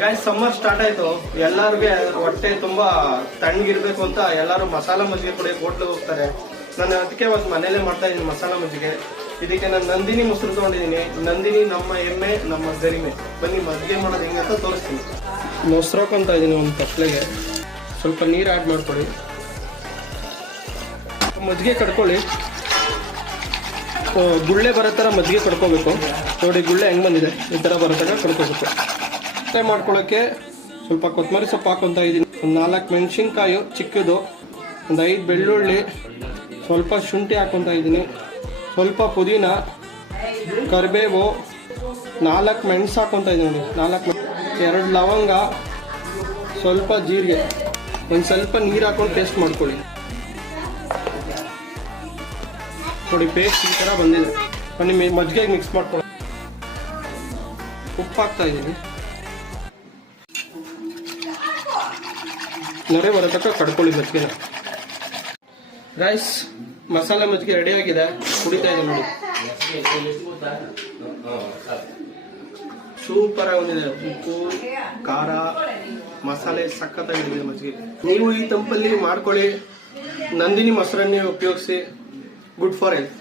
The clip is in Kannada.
ಗೈಸ್ ಸಮ್ಮರ್ ಸ್ಟಾರ್ಟ್ ಆಯ್ತು. ಎಲ್ಲಾರ್ಗೆ ಹೊಟ್ಟೆ ತುಂಬಾ ತಣ್ಣಗಿರ್ಬೇಕು ಅಂತ ಎಲ್ಲಾರು ಮಸಾಲಾ ಮಜ್ಜಿಗೆ ಕುಡಿಯೋಕೆ ಹೋಟ್ಲಿಗೆ ಹೋಗ್ತಾರೆ. ನಾನು ಅದಕ್ಕೆ ಅವತ್ತು ಮನೇಲೆ ಮಾಡ್ತಾ ಇದ್ದೀನಿ ಮಸಾಲಾ ಮಜ್ಜಿಗೆ. ಇದಕ್ಕೆ ನಾನು ನಂದಿನಿ ಮೊಸರು ತಗೊಂಡಿದ್ದೀನಿ. ನಂದಿನಿ ನಮ್ಮ ಎಮ್ಮೆ, ನಮ್ಮ ಗರಿಮೆ. ಬನ್ನಿ ಮಜ್ಜಿಗೆ ಮಾಡೋದು ಹೆಂಗೆ ಅಂತ ತೋರಿಸ್ತೀನಿ. ಮೊಸರು ಹಾಕೊಂತ ಇದ್ದೀನಿ ಒಂದು ತಪ್ಪಲೆಗೆ. ಸ್ವಲ್ಪ ನೀರು ಆ್ಯಡ್ ಮಾಡ್ಕೊಳ್ಳಿ. ಮಜ್ಜಿಗೆ ಕಡ್ಕೊಳ್ಳಿ. ಗುಳ್ಳೆ ಬರೋ ಥರ ಮಜ್ಜಿಗೆ ಕಡ್ಕೋಬೇಕು. ನೋಡಿ ಗುಳ್ಳೆ ಹೆಂಗೆ ಬಂದಿದೆ, ಈ ಥರ ಬರೋ ಥರ ಕಡ್ಕೋಬೇಕು. ಫ್ರೈ ಮಾಡ್ಕೊಳ್ಳೋಕ್ಕೆ ಸ್ವಲ್ಪ ಕೊತ್ತಂಬರಿ ಸೊಪ್ಪು ಹಾಕೊತಾ ಇದ್ದೀನಿ. ಒಂದು 4 ಮೆಣಸಿನ್ಕಾಯಿ ಚಿಕ್ಕದು, ಒಂದು 5 ಬೆಳ್ಳುಳ್ಳಿ, ಸ್ವಲ್ಪ ಶುಂಠಿ ಹಾಕೊತಾ ಇದ್ದೀನಿ, ಸ್ವಲ್ಪ ಪುದೀನ, ಕರಿಬೇವು, 4 ಮೆಣಸು ಹಾಕೊತಾ ಇದ್ದೀನಿ. ನೋಡಿ 2 ಲವಂಗ, ಸ್ವಲ್ಪ ಜೀರಿಗೆ, ಒಂದು ಸ್ವಲ್ಪ ನೀರು ಹಾಕೊಂಡು ಪೇಸ್ಟ್ ಮಾಡ್ಕೊಳ್ಳಿ. ನೋಡಿ ಪೇಸ್ಟ್ ಈ ಥರ ಬಂದಿದೆ. ಬನ್ನಿ ಮಜ್ಜಿಗೆಗೆ ಮಿಕ್ಸ್ ಮಾಡ್ಕೊಳ್ಳಿ. ಉಪ್ಪು ಹಾಕ್ತಾ ಇದ್ದೀನಿ. ನೊರೆ ಬರೋ ತನಕ ಕಡ್ಕೊಳ್ಳಿ ಮಜ್ಜಿಗೆನ. ರೈಸ್ ಮಸಾಲೆ ಮಜ್ಜಿಗೆ ರೆಡಿ ಆಗಿದೆ, ಕುಡಿತಾ ಇದೆ ನೋಡಿ. ಸೂಪರ್ ಆಗಿ ಬಂದಿದೆ. ಉಪ್ಪು, ಖಾರ, ಮಸಾಲೆ ಸಖತ್ತಾಗಿದೆ ಮಜ್ಜಿಗೆ. ನೀವು ಈ ತಂಪಲ್ಲಿ ಮಾಡ್ಕೊಳ್ಳಿ. ನಂದಿನಿ ಮೊಸರನ್ನೇ ಉಪಯೋಗಿಸಿ. Good for health.